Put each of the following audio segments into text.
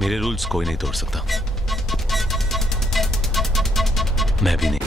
मेरे रूल्स कोई नहीं तोड़ सकता, मैं भी नहीं।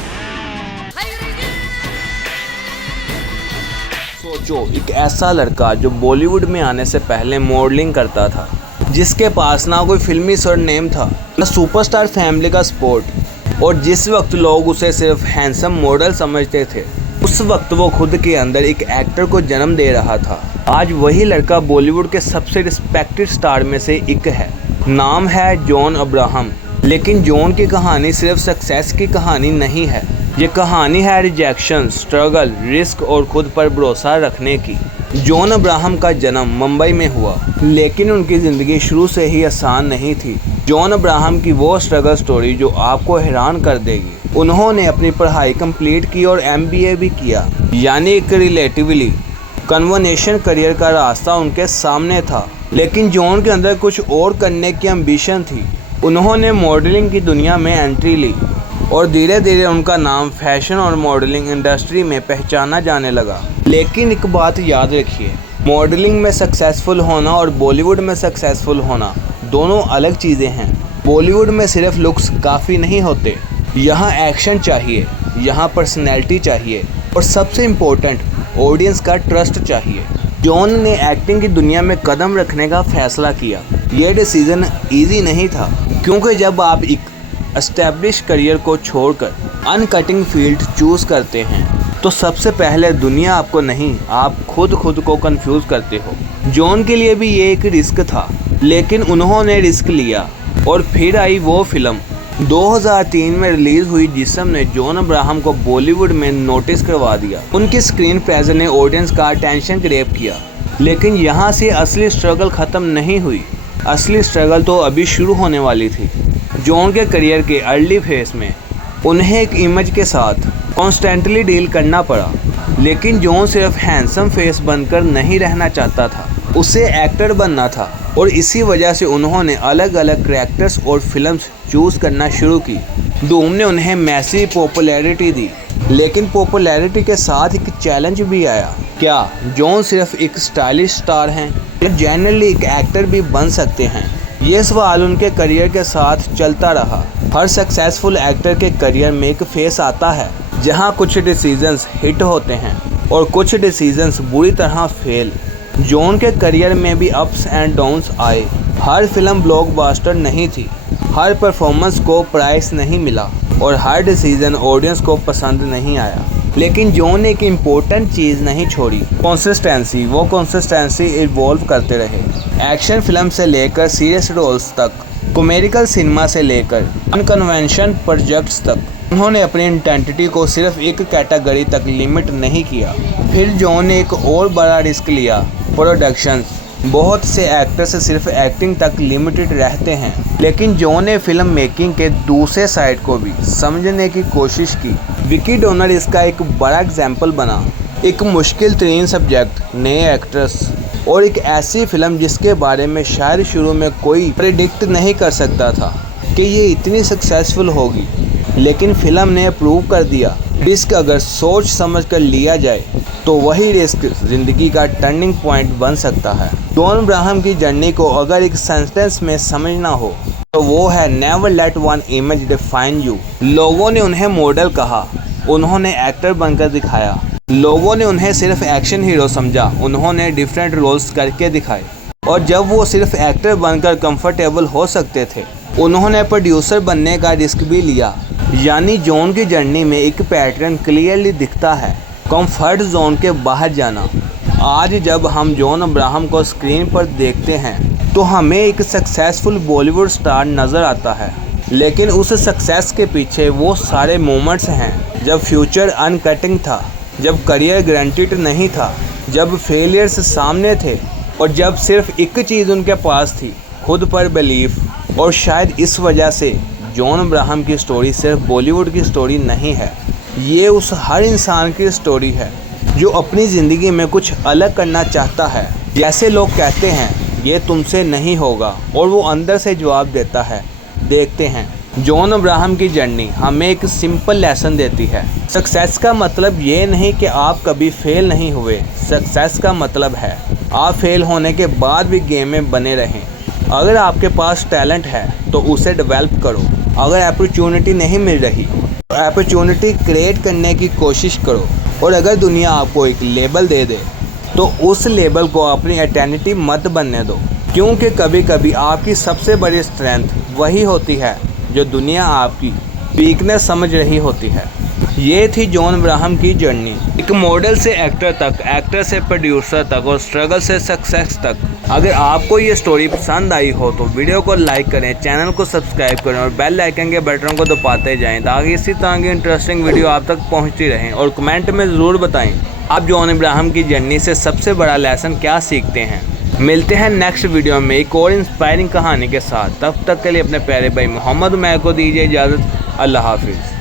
सोचो, एक ऐसा लड़का जो बॉलीवुड में आने से पहले मॉडलिंग करता था, जिसके पास ना कोई फिल्मी सरनेम था ना सुपरस्टार फैमिली का सपोर्ट, और जिस वक्त लोग उसे सिर्फ हैंडसम मॉडल समझते थे, उस वक्त वो खुद के अंदर एक एक्टर को जन्म दे रहा था। आज वही लड़का बॉलीवुड के सबसे रिस्पेक्टेड स्टार में से एक है। नाम है जॉन अब्राहम। लेकिन जॉन की कहानी सिर्फ सक्सेस की कहानी नहीं है, ये कहानी है रिजेक्शन, स्ट्रगल, रिस्क और खुद पर भरोसा रखने की। जॉन अब्राहम का जन्म मुंबई में हुआ, लेकिन उनकी ज़िंदगी शुरू से ही आसान नहीं थी। जॉन अब्राहम की वो स्ट्रगल स्टोरी जो आपको हैरान कर देगी। उन्होंने अपनी पढ़ाई कंप्लीट की और MBA भी किया, यानी एक रिलेटिवली कन्वर्सेशन करियर का रास्ता उनके सामने था। लेकिन जॉन के अंदर कुछ और करने की एम्बिशन थी। उन्होंने मॉडलिंग की दुनिया में एंट्री ली और धीरे धीरे उनका नाम फैशन और मॉडलिंग इंडस्ट्री में पहचाना जाने लगा। लेकिन एक बात याद रखिए, मॉडलिंग में सक्सेसफुल होना और बॉलीवुड में सक्सेसफुल होना दोनों अलग चीज़ें हैं। बॉलीवुड में सिर्फ लुक्स काफ़ी नहीं होते, यहाँ एक्शन चाहिए, यहाँ पर्सनैलिटी चाहिए और सबसे इम्पोर्टेंट ऑडियंस का ट्रस्ट चाहिए। जॉन ने एक्टिंग की दुनिया में कदम रखने का फैसला किया। ये डिसीज़न ईजी नहीं था, क्योंकि जब आप एक एस्टैब्लिश करियर को छोड़कर अनकटिंग फील्ड चूज़ करते हैं तो सबसे पहले दुनिया आपको नहीं, आप खुद को कंफ्यूज करते हो। जॉन के लिए भी ये एक रिस्क था, लेकिन उन्होंने रिस्क लिया और फिर आई वो फिल्म 2003 में रिलीज़ हुई जिसने जॉन अब्राहम को बॉलीवुड में नोटिस करवा दिया। उनकी स्क्रीन प्रेजेंस ने ऑडियंस का अटेंशन ग्रैब किया। लेकिन यहाँ से असली स्ट्रगल ख़त्म नहीं हुई, असली स्ट्रगल तो अभी शुरू होने वाली थी। जॉन के करियर के अर्ली फेज में उन्हें एक इमेज के साथ कॉन्स्टेंटली डील करना पड़ा। लेकिन जॉन सिर्फ हैंडसम फेस बनकर नहीं रहना चाहता था, उसे एक्टर बनना था, और इसी वजह से उन्होंने अलग अलग कैरेक्टर्स और फिल्म्स चूज़ करना शुरू की। धूम ने उन्हें मैसिव पॉपुलैरिटी दी, लेकिन पॉपुलैरिटी के साथ एक चैलेंज भी आया। क्या जॉन सिर्फ एक स्टाइलिश स्टार हैं या जनरली एक एक्टर भी बन सकते हैं? ये सवाल उनके करियर के साथ चलता रहा। हर सक्सेसफुल एक्टर के करियर में एक फेस आता है जहां कुछ डिसीजंस हिट होते हैं और कुछ डिसीजंस बुरी तरह फेल। जॉन के करियर में भी अप्स एंड डाउन्स आए। हर फिल्म ब्लॉकबस्टर नहीं थी, हर परफॉर्मेंस को प्राइस नहीं मिला और हर डिसीजन ऑडियंस को पसंद नहीं आया। लेकिन जॉन ने एक इम्पोर्टेंट चीज़ नहीं छोड़ी, कंसिस्टेंसी। वो कंसिस्टेंसी इवॉल्व करते रहे, एक्शन फिल्म से लेकर सीरियस रोल्स तक, कॉमेडिकल सिनेमा से लेकर अनकन्वेंशन प्रोजेक्ट्स तक। उन्होंने अपनी आइडेंटिटी को सिर्फ एक कैटेगरी तक लिमिट नहीं किया। फिर जॉन ने एक और बड़ा रिस्क लिया, प्रोडक्शन। बहुत से एक्टर्स सिर्फ एक्टिंग तक लिमिटेड रहते हैं, लेकिन जॉन ने फिल्म मेकिंग के दूसरे साइड को भी समझने की कोशिश की। विकी डोनर इसका एक बड़ा एग्जाम्पल बना। एक मुश्किल तरीन सब्जेक्ट, नए एक्ट्रेस और एक ऐसी फिल्म जिसके बारे में शायद शुरू में कोई प्रेडिक्ट नहीं कर सकता था कि ये इतनी सक्सेसफुल होगी, लेकिन फिल्म ने प्रूव कर दिया रिस्क अगर सोच समझ कर लिया जाए तो वही रिस्क ज़िंदगी का टर्निंग पॉइंट बन सकता है। जॉन अब्राहम की जर्नी को अगर एक सेंटेंस में समझना हो तो वो है never let one image define you. लोगों ने उन्हें मॉडल कहा, उन्होंने एक्टर बनकर दिखाया। लोगों ने उन्हें सिर्फ एक्शन हीरो समझा, उन्होंने डिफरेंट रोल्स करके दिखाए। और जब वो सिर्फ एक्टर बनकर कंफर्टेबल हो सकते थे, उन्होंने प्रोड्यूसर बनने का रिस्क भी लिया। यानी जॉन की जर्नी में एक पैटर्न क्लियरली दिखता है, कंफर्ट जोन के बाहर जाना। आज जब हम जॉन अब्राहम को स्क्रीन पर देखते हैं तो हमें एक सक्सेसफुल बॉलीवुड स्टार नज़र आता है, लेकिन उस सक्सेस के पीछे वो सारे मोमेंट्स हैं जब फ्यूचर अनकटिंग था, जब करियर गारंटीड नहीं था, जब फेलियर्स सामने थे और जब सिर्फ एक चीज़ उनके पास थी, खुद पर बिलीफ। और शायद इस वजह से जॉन अब्राहम की स्टोरी सिर्फ बॉलीवुड की स्टोरी नहीं है, ये उस हर इंसान की स्टोरी है जो अपनी ज़िंदगी में कुछ अलग करना चाहता है। जैसे लोग कहते हैं ये तुमसे नहीं होगा और वो अंदर से जवाब देता है देखते हैं। जॉन अब्राहम की जर्नी हमें एक सिंपल लेसन देती है। सक्सेस का मतलब ये नहीं कि आप कभी फेल नहीं हुए, सक्सेस का मतलब है आप फेल होने के बाद भी गेम में बने रहें, अगर आपके पास टैलेंट है तो उसे डेवलप करो। अगर अपॉर्चुनिटी नहीं मिल रही तो अपॉर्चुनिटी क्रिएट करने की कोशिश करो। और अगर दुनिया आपको एक लेबल दे दे तो उस लेबल को अपनी आइडेंटिटी मत बनने दो, क्योंकि कभी कभी आपकी सबसे बड़ी स्ट्रेंथ वही होती है जो दुनिया आपकी वीकनेस समझ रही होती है। ये थी जॉन अब्राहम की जर्नी, एक मॉडल से एक्टर तक, एक्टर से प्रोड्यूसर तक और स्ट्रगल से सक्सेस तक। अगर आपको ये स्टोरी पसंद आई हो तो वीडियो को लाइक करें, चैनल को सब्सक्राइब करें और बेल आइकन के बटन को दबाते जाएं ताकि इसी तरह की इंटरेस्टिंग वीडियो आप तक पहुंचती रहें। और कमेंट में ज़रूर बताएं आप जॉन अब्राहम की जर्नी से सबसे बड़ा लेसन क्या सीखते हैं। मिलते हैं नेक्स्ट वीडियो में एक और इंस्पायरिंग कहानी के साथ। तब तक के लिए अपने प्यारे भाई मोहम्मद उमैर को दीजिए इजाज़त। अल्लाह हाफिज़।